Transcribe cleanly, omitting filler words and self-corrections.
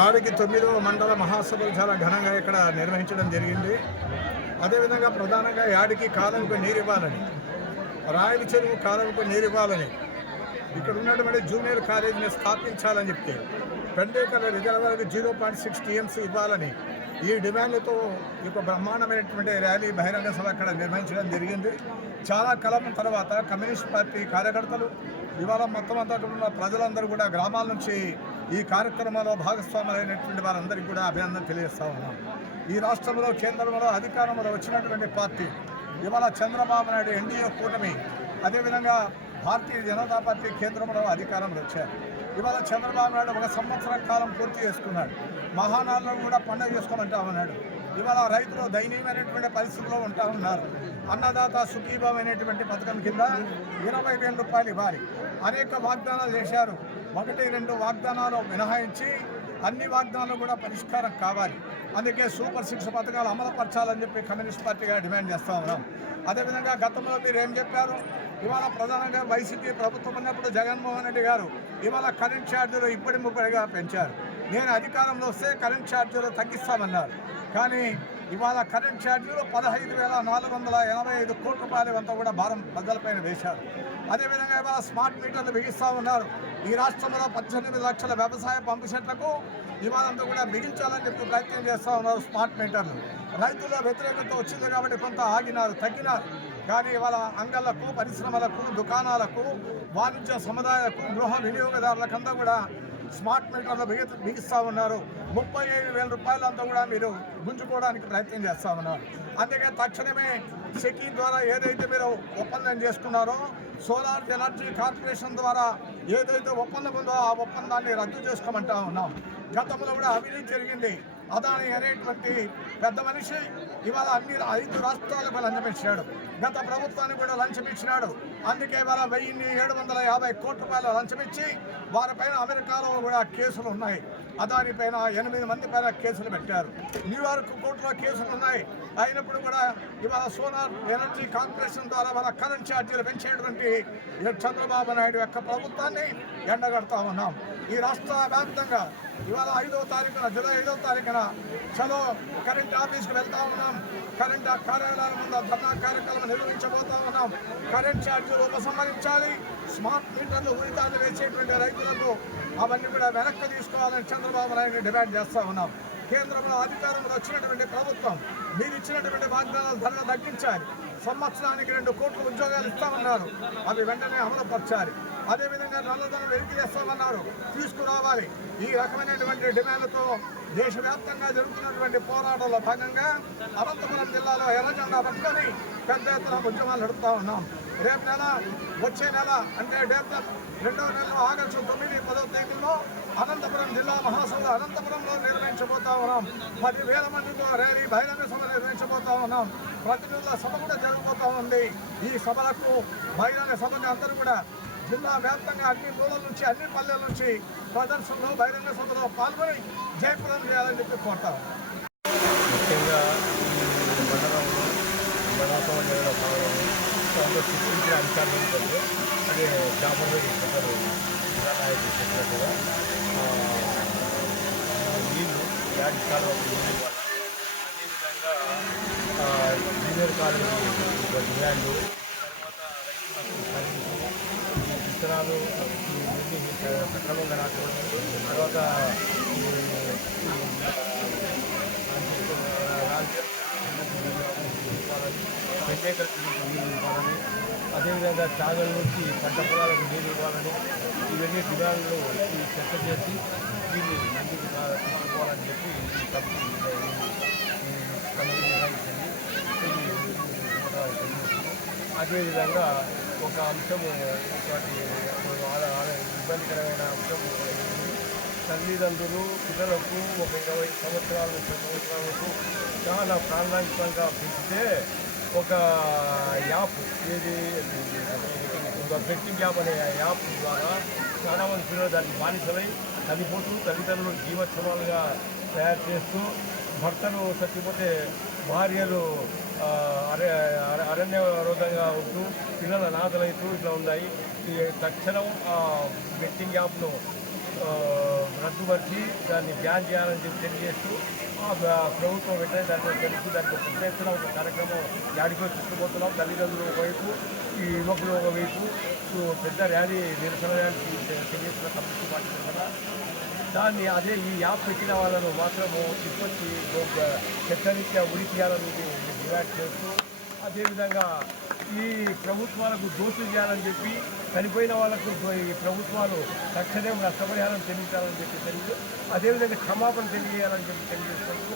యాడికి 9వ మండల మహాసభలు చాలా ఘనంగా ఇక్కడ నిర్వహించడం జరిగింది. అదేవిధంగా ప్రధానంగా యాడికి కాలంకు నీరు ఇవ్వాలని, రాయల చెరువు కాలంకు నీరు ఇవ్వాలని, ఇక్కడ ఉన్నటువంటి జూనియర్ కాలేజీని స్థాపించాలని చెప్తే పెండేకల రిజర్వాయర్కి 0.6 TMC ఇవ్వాలని ఈ డిమాండ్లతో ఈ బ్రహ్మాండమైనటువంటి ర్యాలీ బహిరంగ సభ అక్కడ నిర్వహించడం జరిగింది. చాలా కాలం తర్వాత కమ్యూనిస్ట్ పార్టీ కార్యకర్తలు ఇవాళ మొత్తం అంతా ఉన్న ప్రజలందరూ కూడా గ్రామాల నుంచి ఈ కార్యక్రమంలో భాగస్వాములైనటువంటి వారందరికీ కూడా అభినందన తెలియజేస్తా ఉన్నాం. ఈ రాష్ట్రంలో కేంద్రంలో అధికారంలో వచ్చినటువంటి పార్టీ ఇవాళ చంద్రబాబు నాయుడు ఎన్డీఏ కూటమి, అదేవిధంగా భారతీయ జనతా పార్టీ కేంద్రంలో అధికారంలో వచ్చారు. ఇవాళ చంద్రబాబు నాయుడు 1 సంవత్సరం కాలం పూర్తి చేసుకున్నాడు. మహానాడులను కూడా పండుగ చేసుకోమంటా ఉన్నాడు. ఇవాళ రైతులు దయనీయమైనటువంటి పరిస్థితుల్లో ఉంటా ఉన్నారు. అన్నదాత సుఖీభావం అనేటువంటి పథకం కింద 20,000 రూపాయలు ఇవ్వాలి. అనేక వాగ్దానాలు చేశారు. 1-2 వాగ్దానాలు మినహాయించి అన్ని వాగ్దానాలు కూడా పరిష్కారం కావాలి. అందుకే సూపర్ 6 పథకాలు అమలుపరచాలని చెప్పి కమ్యూనిస్ట్ పార్టీగా డిమాండ్ చేస్తూ ఉన్నాం. అదేవిధంగా గతంలో మీరు ఏం చెప్పారు? ఇవాళ ప్రధానంగా వైసీపీ ప్రభుత్వం ఉన్నప్పుడు జగన్మోహన్ రెడ్డి గారు ఇవాళ కరెంట్ ఛార్జీలు ఇప్పటి ముప్పటిగా పెంచారు. నేను అధికారంలో వస్తే కరెంట్ ఛార్జీలు తగ్గిస్తామన్నారు. కానీ ఇవాళ కరెంట్ ఛార్జీలు 15,485 కోట్ల రూపాయలు అంతా కూడా భారం ప్రజలపైన వేశారు. అదేవిధంగా ఇవాళ స్మార్ట్ మీటర్లు బిగిస్తూ ఉన్నారు. ఈ రాష్ట్రంలో 18 లక్షల వ్యవసాయ పంపు సెట్లకు ఇవాళంతా కూడా బిగించాలని చెప్పి ప్రయత్నం చేస్తూ ఉన్నారు. స్మార్ట్ మీటర్లు రైతుల వ్యతిరేకత వచ్చింది కాబట్టి కొంత ఆగినారు, తగ్గినారు. కానీ ఇవాళ అంగళ్లకు, పరిశ్రమలకు, దుకాణాలకు, వాణిజ్య సముదాయాలకు, గృహ వినియోగదారులకంతా కూడా స్మార్ట్ మీటర్లు బిగిస్తూ ఉన్నారు. 35,000 రూపాయలంతా కూడా మీరు గుంజుకోవడానికి ప్రయత్నం చేస్తూ ఉన్నారు. అందుకే తక్షణమే సెకీ ద్వారా ఏదైతే మీరు ఒప్పందం చేసుకున్నారో, సోలార్ ఎనర్జీ కార్పొరేషన్ ద్వారా ఏదైతే ఒప్పందం ఉందో ఆ ఒప్పందాన్ని రద్దు చేసుకోమంటా ఉన్నాం. గతంలో కూడా అవినీతి జరిగింది. అదాని అనేటువంటి పెద్ద మనిషి ఇవాళ అన్ని 5 రాష్ట్రాలకు లంచమిచ్చాడు. గత ప్రభుత్వానికి కూడా లంచమిచ్చినాడు. అందుకే ఇవాళ 1,750 కోట్ల రూపాయల లంచమిచ్చి వారిపైన అమెరికాలో కూడా కేసులు ఉన్నాయి. అదాని పైన 8 మంది పైన కేసులు పెట్టారు. న్యూయార్క్ కోర్టులో కేసులు ఉన్నాయి. అయినప్పుడు కూడా ఇవాళ సోలార్ ఎనర్జీ కార్పొరేషన్ ద్వారా వాళ్ళ కరెంట్ ఛార్జీలు పెంచేటువంటి చంద్రబాబు నాయుడు యొక్క ప్రభుత్వాన్ని ఎండగడతా ఉన్నాం. ఈ రాష్ట్ర వ్యాప్తంగా ఇవాళ 5వ తారీఖున, జూలై 5వ తారీఖున చలో కరెంట్ ఆఫీస్కి వెళ్తా ఉన్నాం. కరెంట్ కార్యాలయాల ముందు ధర్నా కార్యక్రమం నిర్వహించబోతా ఉన్నాం. కరెంట్ ఛార్జీలు ఉపసంహరించాలి. స్మార్ట్ మీటర్లు ఉరితాలు వేసేటువంటి రైతులకు అవన్నీ కూడా వెనక్కి తీసుకోవాలని చంద్రబాబు నాయుడు డిమాండ్ చేస్తూ ఉన్నాం. కేంద్రంలో అధికారంలో వచ్చినటువంటి ప్రభుత్వం మీరు ఇచ్చినటువంటి వాగ్దానాలు ధరలు తగ్గించాలి. సంవత్సరానికి 2 కోట్ల ఉద్యోగాలు ఇస్తామన్నారు. అవి వెంటనే అమలుపరచాలి. అదేవిధంగా నల్లధనం వెలికి చేస్తామన్నారు, తీసుకురావాలి. ఈ రకమైనటువంటి డిమాండ్లతో దేశవ్యాప్తంగా జరుగుతున్నటువంటి పోరాటంలో భాగంగా అనంతపురం జిల్లాలో ఎర్రజెండా పట్టుకొని పెద్ద ఎత్తున ఉద్యమాలు నడుపుతా ఉన్నాం. రేపు నెల, వచ్చే నెల అంటే 2వ నెలలో ఆగస్టు 9, 10వ తేదీలో అనంతపురం జిల్లా మహాసభ అనంతపురంలో నిర్వహించబోతా ఉన్నాం. 10,000 మందితో ర్యాలీ బహిరంగ సభ నిర్వహించబోతా ఉన్నాం. ప్రతినిధుల సభ కూడా జరగబోతా ఉంది. ఈ సభలకు బహిరంగ సభని అందరూ కూడా జిల్లా వ్యాప్తంగా అన్ని మూలల నుంచి అన్ని పల్లెల నుంచి ప్రదర్శనలో బహిరంగ సభలో పాల్గొని జయప్రదం చేయాలని చెప్పి కోరుతాం. ముఖ్యంగా ఈ మండలంలో మనోత్సవ నిర్వహణ భాగంలో అందులో చిత్రించిన అంశాలు ఏంటంటే అదే జాఫర్ పెద్దలు జిల్లా నాయకులు చెప్పినట్టుగా నీళ్ళు యాడ్ కాలువ నీళ్ళు వల్ల అదేవిధంగా జూనియర్ కాలేజీ డిమాండ్ తర్వాత రైతులకు విత్తనాలు సక్రమంగా రాకపోవడం తర్వాత పెంచేకలకు నీళ్ళు ఇవ్వాలని అదేవిధంగా చాగల నుంచి పంట పొలాలకు నీళ్ళు ఇవ్వాలని ఇవన్నీ డిమాండ్లు చర్చ చేసి దీన్ని ముందుకు తీసుకోవాలని చెప్పి ఈ కమిటీ నిర్వహించింది. అదేవిధంగా ఒక అంశము ఇబ్బందికరమైన అంశం తల్లిదండ్రులు పిల్లలకు ఒక 20 సంవత్సరాల 30 సంవత్సరాలకు చాలా ప్రాణాంతకంగా పెంచితే ఒక యాప్ ఏది బెట్టింగ్ యాప్ అనే యాప్ ద్వారా చాలామంది పిల్లలు దానికి బానిసలై చనిపోతూ తల్లిదండ్రులు జీవోత్సవాలుగా తయారు చేస్తూ భర్తలు చచ్చిపోతే భార్యలు అరణ్యరోధంగా ఉంటూ పిల్లల అనాథలైతూ ఇట్లా ఉన్నాయి. తక్షణం ఆ బెట్టింగ్ యాప్ను రద్దుపరిచి దాన్ని బ్యాన్ చేయాలని చెప్పి తెలియజేస్తూ ప్రభుత్వం వెంటనే దాంట్లో తెలిసి దానికి పెద్ద ఎత్తున ఒక కార్యక్రమం యాడికో తీసుకుపోతున్నాం. తల్లిదండ్రులు ఒకవైపు ఈ యువకులు ఒకవైపు పెద్ద ర్యాలీ నిరసన ర్యాలీ తెలియజేస్తున్న కమ్యూనిటీ పార్టీ కదా. దాన్ని అదే ఈ యాప్ పెట్టిన వాళ్ళను మాత్రము తీసుకొచ్చి చట్టరీత్యా ఉరి తీయాలని డిమాండ్ చేస్తూ అదేవిధంగా ఈ ప్రభుత్వాలకు దోషులు చేయాలని చెప్పి చనిపోయిన వాళ్ళకు ఈ ప్రభుత్వాలు తక్షణం నష్టపరిహారం చెల్లించాలని చెప్పి తెలియదు. అదేవిధంగా క్షమాపణ తెలియజేయాలని చెప్పి తెలియజేస్తూ